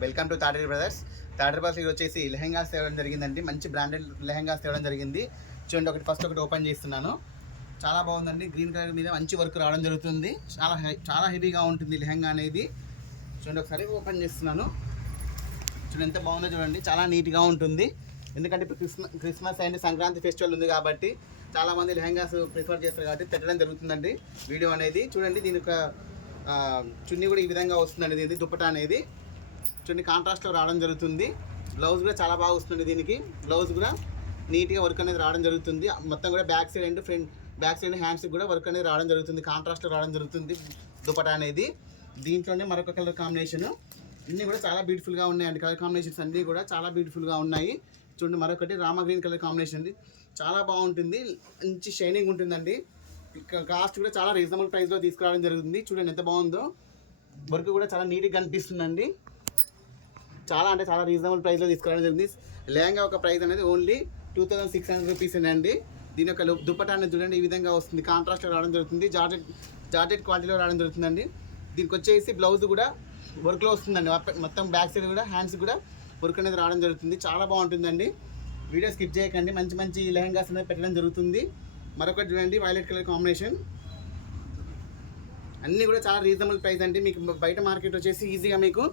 Welcome to Taderi brothers. Taderi brothers ఇది వచ్చేసి లెహెంగాస్ తేవడం జరిగిందండి. మంచి బ్రాండెడ్ లెహెంగాస్ తేవడం జరిగింది. చూడండి, ఫస్ట్ ఒకటి ఓపెన్ చేస్తున్నాను. చాలా బాగుందండి. గ్రీన్ కలర్ మీద మంచి వర్క్ రావడం జరుగుతుంది. చాలా హెవీగా ఉంటుంది లెహెంగా అనేది. చూడండి, ఒకసారి ఓపెన్ చేస్తున్నాను. చూడండి ఎంత బాగుందో చూడండి. చాలా నీట్గా ఉంటుంది. ఎందుకంటే ఇప్పుడు క్రిస్మస్ అండ్ సంక్రాంతి ఫెస్టివల్ ఉంది కాబట్టి చాలామంది లెహెంగాస్ ప్రిఫర్ చేస్తారు కాబట్టి పెట్టడం జరుగుతుందండి వీడియో అనేది. చూడండి, దీని యొక్క చున్నీ కూడా ఈ విధంగా వస్తుందండి. దీనికి దుపట్టా అనేది చూడండి కాంట్రాస్ట్లో రావడం జరుగుతుంది. బ్లౌజ్ కూడా చాలా బాగా వస్తుంది. దీనికి బ్లౌజ్ కూడా నీట్గా వర్క్ అనేది రావడం జరుగుతుంది. మొత్తం కూడా back side and back side హ్యాండ్స్కి కూడా వర్క్ అనేది రావడం జరుగుతుంది. కాంట్రాస్ట్లో రావడం జరుగుతుంది దుపట్టా అనేది. దీంట్లోనే మరొక కలర్ కాంబినేషన్. అన్నీ కూడా చాలా బ్యూటిఫుల్గా ఉన్నాయండి. కలర్ కాంబినేషన్స్ అన్నీ కూడా చాలా బ్యూటిఫుల్గా ఉన్నాయి. చూడండి, మరొకటి రామా గ్రీన్ కలర్ కాంబినేషన్ అండి. చాలా బాగుంటుంది. మంచి షైనింగ్ ఉంటుందండి. కాస్ట్ కూడా చాలా రీజనబుల్ ప్రైస్లో తీసుకురావడం జరుగుతుంది. చూడండి ఎంత బాగుందో. వర్క్ కూడా చాలా నీట్గా కనిపిస్తుందండి. చాలా అంటే చాలా రీజనబుల్ ప్రైస్లో తీసుకురావడం జరిగింది. లెహంగా ఒక ప్రైస్ అనేది ఓన్లీ 2600 రూపీస్ అండి. దీని యొక్క దుపట్టా అనేది చూడండి ఈ విధంగా వస్తుంది. కాంట్రాస్ట్లో రావడం జరుగుతుంది. జార్జెట్ క్వాలిటీలో రావడం జరుగుతుందండి. దీనికి వచ్చేసి బ్లౌజ్ కూడా వర్క్లో వస్తుందండి. మొత్తం బ్యాక్ సైడ్ కూడా హ్యాండ్స్ కూడా వర్క్ అనేది రావడం జరుగుతుంది. చాలా బాగుంటుందండి. వీడియో స్కిప్ చేయకండి. మంచి మంచి లెహంగాస్ అనేది పెట్టడం జరుగుతుంది. మరొకటి చూడండి, వైలెట్ కలర్ కాంబినేషన్. అన్నీ కూడా చాలా రీజనబుల్ ప్రైస్ అండి. మీకు బయట మార్కెట్ వచ్చేసి ఈజీగా మీకు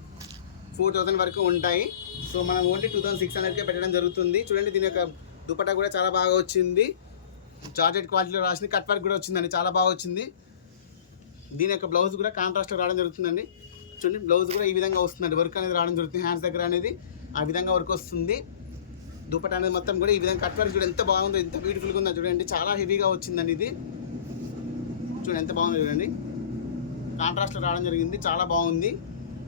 4000 వరకు ఉంటాయి. సో మనం ఓన్లీ 2600కే పెట్టడం జరుగుతుంది. చూడండి, దీని యొక్క దుపట్టా కూడా చాలా బాగా వచ్చింది. జార్జెట్ క్వాలిటీలో రాసింది. కట్ వర్క్ కూడా వచ్చిందండి. చాలా బాగా వచ్చింది. దీని యొక్క బ్లౌజ్ కూడా కాంట్రాస్ట్లో రావడం జరుగుతుందండి. చూడండి, బ్లౌజ్ కూడా ఈ విధంగా వస్తుందండి. వర్క్ అనేది రావడం జరుగుతుంది. హ్యాండ్స్ దగ్గర అనేది ఆ విధంగా వర్క్ వస్తుంది. దుపట్టా అనేది మొత్తం కూడా ఈ విధంగా కట్ వర్క్ చూడండి ఎంత బాగుందో, ఎంత బ్యూటిఫుల్గా ఉందో చూడండి. చాలా హెవీగా వచ్చిందండి ఇది. చూడండి ఎంత బాగుందో చూడండి. కాంట్రాస్ట్లో రావడం జరిగింది. చాలా బాగుంది.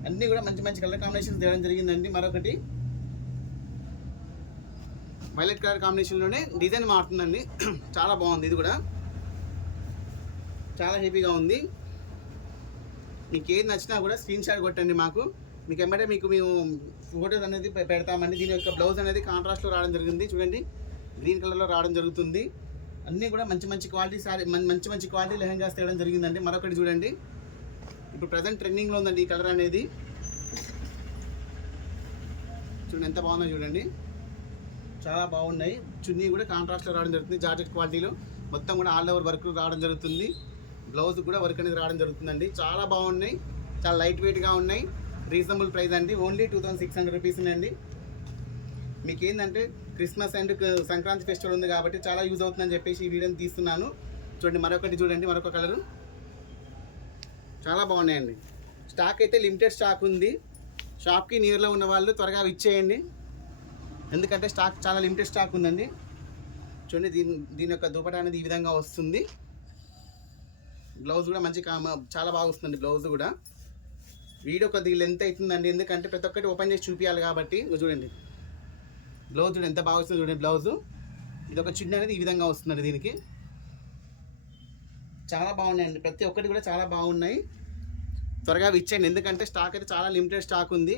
అన్నీ కూడా మంచి మంచి కలర్ కాంబినేషన్స్ తేవడం జరిగిందండి. మరొకటి వైలెట్ కలర్ కాంబినేషన్లోనే డిజైన్ మారుతుందండి. చాలా బాగుంది. ఇది కూడా చాలా హెవీగా ఉంది. మీకు ఏది నచ్చినా కూడా స్క్రీన్ షాట్ కొట్టండి మాకు. మీకు ఏమంటే మేము ఫోటోస్ అనేది పెడతామండి. దీని యొక్క బ్లౌజ్ అనేది కాంట్రాస్ట్లో రావడం జరిగింది. చూడండి, గ్రీన్ కలర్లో రావడం జరుగుతుంది. అన్నీ కూడా మంచి మంచి క్వాలిటీ మంచి మంచి క్వాలిటీ లెహంగాస్ తేవడం జరిగిందండి. మరొకటి చూడండి, ఇప్పుడు ప్రజెంట్ ట్రెండింగ్లో ఉందండి ఈ కలర్ అనేది. చూడండి ఎంత బాగుందో చూడండి. చాలా బాగున్నాయి. చున్నీ కూడా కాంట్రాస్ట్లో రావడం జరుగుతుంది. జార్జెట్ క్వాలిటీలో మొత్తం కూడా ఆల్ ఓవర్ వర్క్ రావడం జరుగుతుంది. బ్లౌజ్ కూడా వర్క్ అనేది రావడం జరుగుతుందండి. చాలా బాగున్నాయి. చాలా లైట్ వెయిట్గా ఉన్నాయి. రీజనబుల్ ప్రైస్ అండి. ఓన్లీ 2600 రూపీస్ అండి. మీకు ఏంటంటే క్రిస్మస్ అండ్ సంక్రాంతి ఫెస్టివల్ ఉంది కాబట్టి చాలా యూజ్ అవుతుందని చెప్పేసి ఈ వీడియోని తీస్తున్నాను. చూడండి, మరొకటి చూడండి, మరొక కలరు. చాలా బాగున్నాయండి. స్టాక్ అయితే లిమిటెడ్ స్టాక్ ఉంది. షాప్కి నియర్లో ఉన్న వాళ్ళు త్వరగా ఇచ్చేయండి. ఎందుకంటే స్టాక్ చాలా లిమిటెడ్ స్టాక్ ఉందండి. చూడండి, దీని యొక్క దుపట్టా అనేది ఈ విధంగా వస్తుంది. బ్లౌజ్ కూడా మంచి చాలా బాగా వస్తుందండి. బ్లౌజ్ కూడా వీడియో కొద్దిగా లెంత్ అవుతుందండి. ఎందుకంటే ప్రతి ఒక్కటి ఓపెన్ చేసి చూపించాలి కాబట్టి. చూడండి, బ్లౌజ్ చూడండి ఎంత బాగా వస్తుంది. చూడండి బ్లౌజు. ఇది ఒక చిన్న అనేది ఈ విధంగా వస్తుందండి. దీనికి చాలా బాగున్నాయండి. ప్రతి ఒక్కటి కూడా చాలా బాగున్నాయి. త్వరగా ఇచ్చేయండి. ఎందుకంటే స్టాక్ అయితే చాలా లిమిటెడ్ స్టాక్ ఉంది.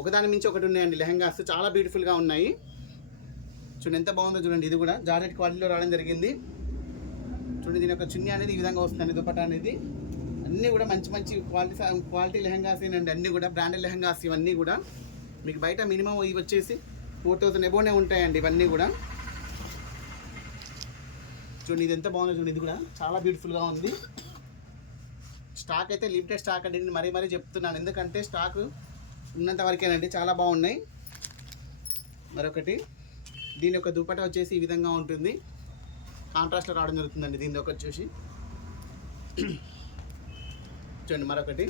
ఒకదాని మించి ఒకటి ఉన్నాయండి లెహంగాస్. చాలా బ్యూటిఫుల్గా ఉన్నాయి. చూడండి ఎంత బాగుందో చూడండి. ఇది కూడా జార్జెట్ క్వాలిటీలో రావడం జరిగింది. చూడండి, దీని యొక్క చున్నీ అనేది ఈ విధంగా వస్తుందండి. దుపట్టా అనేది అన్నీ కూడా మంచి మంచి క్వాలిటీ లెహంగాస్ ఏనండి. అన్నీ కూడా బ్రాండెడ్ లెహంగాస్. ఇవన్నీ కూడా మీకు బయట మినిమం ఇవి వచ్చేసి 4000 ఎబోనే ఉంటాయండి ఇవన్నీ కూడా. చూడండి, ఇది ఎంత బాగుందో చూడండి. ఇది కూడా చాలా బ్యూటిఫుల్గా ఉంది. స్టాక్ అయితే లిమిటెడ్ స్టాక్ అండి. నేను మరీ చెప్తున్నాను. ఎందుకంటే స్టాక్ ఉన్నంత వరకేనండి. చాలా బాగున్నాయి. మరొకటి దీని యొక్క దుపట్టా వచ్చేసి ఈ విధంగా ఉంటుంది. కాంట్రాస్ట్లో రావడం జరుగుతుందండి. దీని ఒక వచ్చేసి చూడండి. మరొకటి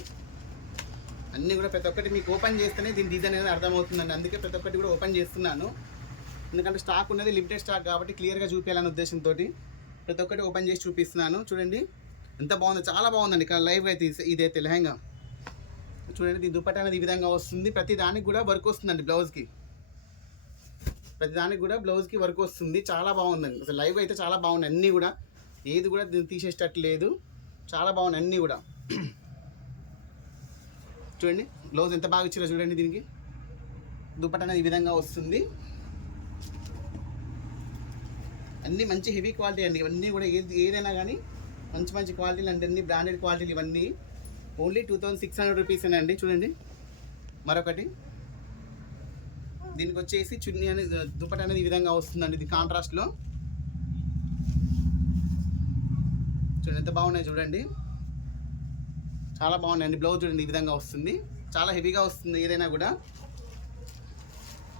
అన్నీ కూడా ప్రతి ఒక్కటి మీకు ఓపెన్ చేస్తేనే దీని డిజైన్ అనేది అర్థమవుతుందండి. అందుకే ప్రతి ఒక్కటి కూడా ఓపెన్ చేస్తున్నాను. ఎందుకంటే స్టాక్ ఉన్నది లిమిటెడ్ స్టాక్ కాబట్టి క్లియర్గా చూపించాలనే ఉద్దేశంతో ప్రతి ఒక్కటి ఓపెన్ చేసి చూపిస్తున్నాను. చూడండి ఎంత బాగుందో. చాలా బాగుందండి. ఇక్కడ లైవ్ అయితే ఇదైతే లెహంగా చూడండి. దీని దుపట్టా అనేది ఈ విధంగా వస్తుంది. ప్రతి దానికి కూడా వర్క్ వస్తుందండి. ప్రతి దానికి కూడా బ్లౌజ్కి వర్క్ వస్తుంది. చాలా బాగుందండి. అసలు లైవ్ అయితే చాలా బాగున్నాయి. అన్నీ కూడా ఏది కూడా తీసేటట్టు లేదు. చాలా బాగున్నాయి అన్నీ కూడా. చూడండి, బ్లౌజ్ ఎంత బాగా ఇచ్చారో చూడండి. దీనికి దుపట్టా అనేది ఈ విధంగా వస్తుంది. అన్నీ మంచి హెవీ క్వాలిటీ అండి. ఇవన్నీ కూడా ఏదైనా కానీ మంచి మంచి క్వాలిటీలు అంటే అన్ని బ్రాండెడ్ క్వాలిటీలు. ఇవన్నీ ఓన్లీ 2600 రూపీస్ అండి. చూడండి మరొకటి దీనికి వచ్చేసి చున్నీ అనేది దుపట్టా అనేది ఈ విధంగా వస్తుందండి. ఇది కాంట్రాస్ట్లో చూడండి ఎంత బాగున్నాయి చూడండి, చాలా బాగున్నాయండి. బ్లౌజ్ చూడండి ఈ విధంగా వస్తుంది, చాలా హెవీగా వస్తుంది ఏదైనా కూడా.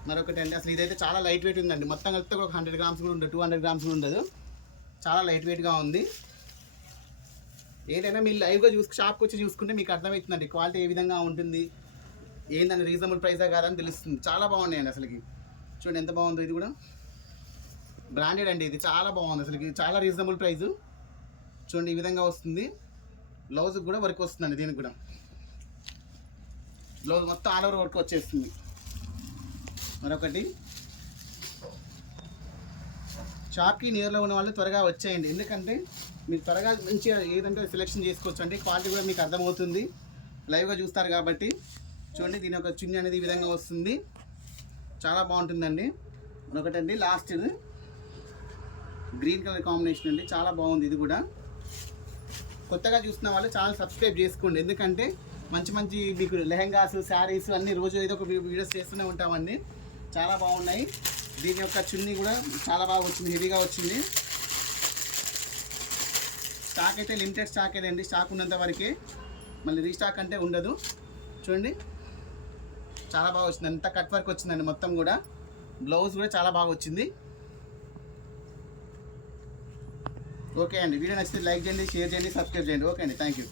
మరొకటి అండి, అసలు ఇదైతే చాలా లైట్ వెయిట్ ఉందండి. మొత్తం కలిపితే ఒక 100 గ్రామ్స్ కూడా ఉండదు, 200 గ్రామ్స్ కూడా ఉండదు. చాలా లైట్ వెయిట్గా ఉంది. ఏదైనా మీరు లైవ్గా షాప్కి వచ్చి చూసుకుంటే మీకు అర్థమవుతుందండి క్వాలిటీ ఏ విధంగా ఉంటుంది, ఏంటంటే రీజనబుల్ ప్రైసా కాదని తెలుస్తుంది. చాలా బాగున్నాయండి అసలుకి. చూడండి ఎంత బాగుందో, ఇది కూడా బ్రాండెడ్ అండి. ఇది చాలా బాగుంది అసలుకి, చాలా రీజనబుల్ ప్రైస్. చూడండి ఈ విధంగా వస్తుంది. బ్లౌజ్కి కూడా వర్క్ వస్తుందండి. దీనికి కూడా బ్లౌజ్ మొత్తం ఆల్ ఓవర్ వర్క్ వచ్చేస్తుంది. మరొకటి, షాప్కి నియర్లో ఉన్న వాళ్ళు త్వరగా వచ్చేయండి, ఎందుకంటే మీరు త్వరగా మంచిగా ఏదంటే సెలెక్షన్ చేసుకోవచ్చు అండి. క్వాలిటీ కూడా మీకు అర్థమవుతుంది, లైవ్గా చూస్తారు కాబట్టి. చూడండి దీని ఒక చున్నీ అనేది ఈ విధంగా వస్తుంది, చాలా బాగుంటుందండి. మరొకటండి లాస్ట్ ఇది గ్రీన్ కలర్ కాంబినేషన్ అండి, చాలా బాగుంది. ఇది కూడా కొత్తగా చూస్తున్న వాళ్ళు ఛానల్ సబ్స్క్రైబ్ చేసుకోండి, ఎందుకంటే మంచి మంచి మీకు లెహెంగాస్, శారీస్ అన్ని రోజు ఏదో ఒక వీడియోస్ చేస్తూనే ఉంటామండి. చాలా బాగున్నాయి. దీని యొక్క చున్నీ కూడా చాలా బాగా వచ్చింది, హెవీగా వచ్చింది. స్టాక్ అయితే లిమిటెడ్ స్టాక్ అండి, స్టాక్ ఉన్నంత వరకే, మళ్ళీ రీస్టాక్ అంటే ఉండదు. చూడండి చాలా బాగా వచ్చింది, అంత కట్ వర్క్ వచ్చిందండి మొత్తం కూడా. బ్లౌజ్ కూడా చాలా బాగా వచ్చింది. ఓకే అండి, వీడియో నచ్చితే లైక్ చేయండి, షేర్ చేయండి, సబ్స్క్రైబ్ చేయండి. ఓకే అండి, థ్యాంక్ యూ.